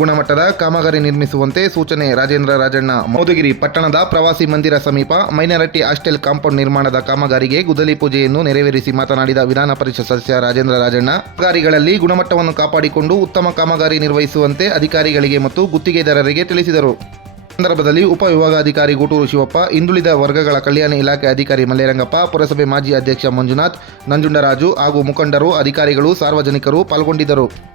ಗುಣಮಟ್ಟದ ಕಾಮಗಾರಿ ನಿರ್ಮಿಸುವಂತೆ ಸೂಚನೆ. ರಾಜೇಂದ್ರ ರಾಜಣ್ಣ. ಮೋದಗಿರಿ ಪಟ್ಟಣದ ಪ್ರವಾಸಿ ಮಂದಿರ ಸಮೀಪ ಮೈನರಟ್ಟಿ ಹಾಸ್ಟೆಲ್ ಕಾಂಪೌಂಡ್ ನಿರ್ಮಾಣದ ಕಾಮಗಾರಿಗೆ ಗುದ್ದಲಿ ಪೂಜೆಯನ್ನು ನೆರವೇರಿಸಿ ಮಾತನಾಡಿದ ವಿಧಾನ ಪರಿಷತ್ ಸದಸ್ಯ ರಾಜೇಂದ್ರ ರಾಜಣ್ಣ, ಕಾಮಗಾರಿಗಳಲ್ಲಿ ಗುಣಮಟ್ಟವನ್ನು ಕಾಪಾಡಿಕೊಂಡು ಉತ್ತಮ ಕಾಮಗಾರಿ ನಿರ್ವಹಿಸುವಂತೆ ಅಧಿಕಾರಿಗಳಿಗೆ ಮತ್ತು ಗುತ್ತಿಗೆದಾರರಿಗೆ ತಿಳಿಸಿದರು. ಸಂದರ್ಭದಲ್ಲಿ ಉಪವಿಭಾಗಾಧಿಕಾರಿ ಗೂಟೂರು ಶಿವಪ್ಪ, ಹಿಂದುಳಿದ ವರ್ಗಗಳ ಕಲ್ಯಾಣ ಇಲಾಖೆ ಅಧಿಕಾರಿ ಮಲ್ಲೇರಂಗಪ್ಪ, ಪುರಸಭೆ ಮಾಜಿ ಅಧ್ಯಕ್ಷ ಮಂಜುನಾಥ್, ನಂಜುಂಡರಾಜು ಹಾಗೂ ಮುಖಂಡರು, ಅಧಿಕಾರಿಗಳು, ಸಾರ್ವಜನಿಕರು ಪಾಲ್ಗೊಂಡಿದ್ದರು.